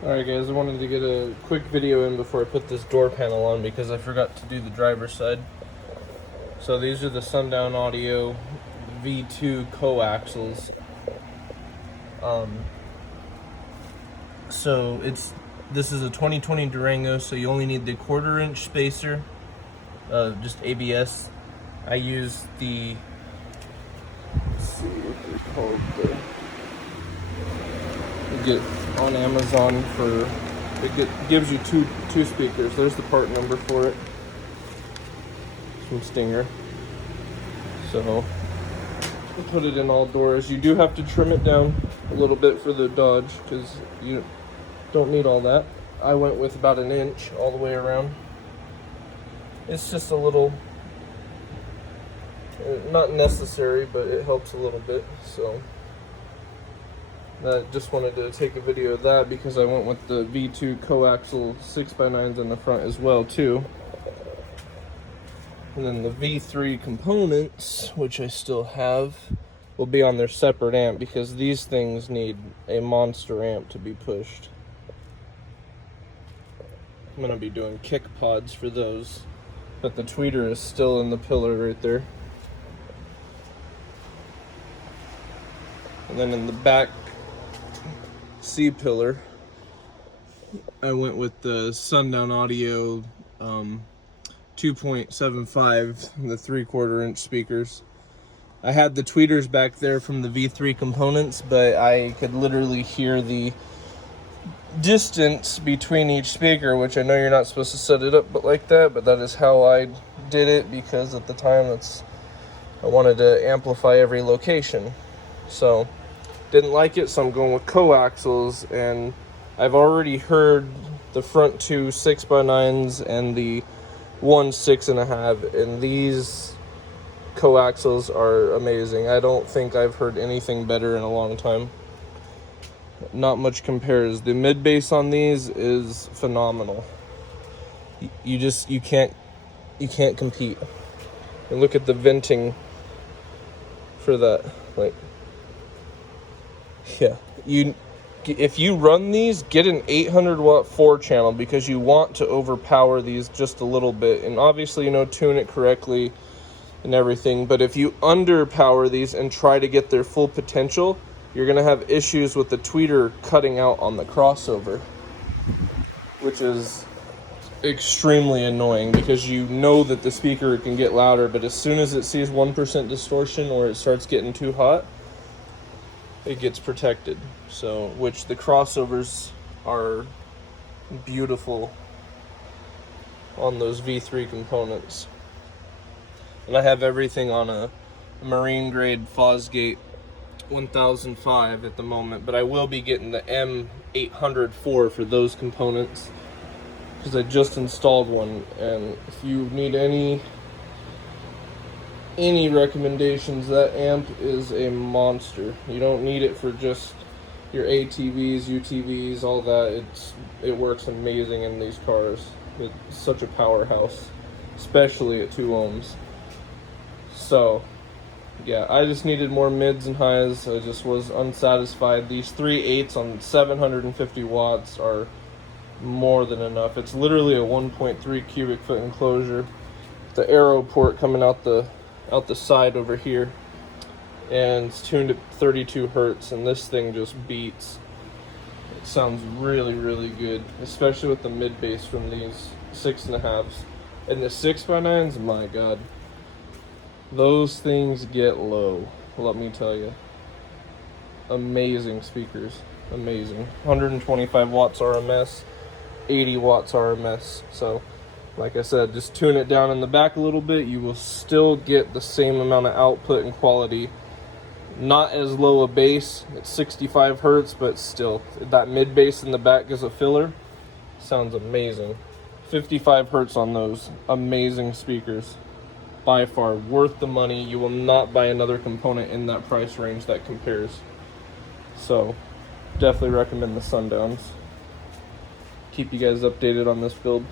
Alright guys, I wanted to get a quick video in before I put this door panel on because I forgot to do the driver's side. So these are the Sundown Audio V2 coaxials. So this is a 2020 Durango, so you only need the 1/4 inch spacer, just ABS. I use the, let's see what they're called, you get on Amazon for, gives you two speakers. There's the part number for it from Stinger. So put it in all doors. You do have to trim it down a little bit for the Dodge because you don't need all that. I went with about 1 inch all the way around. It's just a little, not necessary, but it helps a little bit. So I just wanted to take a video of that because I went with the V2 coaxial 6x9s in the front as well too. And then the V3 components, which I still have, will be on their separate amp because these things need a monster amp to be pushed. I'm going to be doing kick pods for those, but the tweeter is still in the pillar right there. And then in the back C pillar, I went with the Sundown Audio 2.75, the 3/4 inch speakers. I had the tweeters back there from the V3 components, but I could literally hear the distance between each speaker, which I know you're not supposed to set it up but like that, but that is how I did it because at the time I wanted to amplify every location. So didn't like it, so I'm going with coaxials, and I've already heard the front two 6x9s and the one 6.5, and these coaxials are amazing. I don't think I've heard anything better in a long time. Not much compares. The mid bass on these is phenomenal. You can't compete. And look at the venting for that. Like, yeah, if you run these, get an 800 watt 4-channel because you want to overpower these just a little bit, and obviously, tune it correctly and everything. But if you underpower these and try to get their full potential, you're gonna have issues with the tweeter cutting out on the crossover, which is extremely annoying because you know that the speaker can get louder, but as soon as it sees 1% distortion or it starts getting too hot, it gets protected. So, which the crossovers are beautiful on those V3 components. And I have everything on a marine grade Fosgate 1005 at the moment, but I will be getting the M804 for those components because I just installed one. And if you need any recommendations, that amp is a monster. You don't need it for just your ATVs, UTVs, all that. It works amazing in these cars. It's such a powerhouse, especially at 2 ohms. So yeah, I just needed more mids and highs. I just was unsatisfied. These 3/8 on 750 watts are more than enough. It's literally a 1.3 cubic foot enclosure. The arrow port coming out the side over here, and it's tuned at 32 hertz, and this thing just beats. It sounds really, really good, especially with the mid bass from these 6.5s. And the 6x9s, my god, those things get low, let me tell you. Amazing speakers, amazing. 125 watts RMS, 80 watts RMS. So like I said, just tune it down in the back a little bit. You will still get the same amount of output and quality. Not as low a bass, it's 65 hertz, but still, that mid bass in the back as a filler sounds amazing. 55 hertz on those, amazing speakers. By far worth the money. You will not buy another component in that price range that compares. So definitely recommend the Sundowns. Keep you guys updated on this build.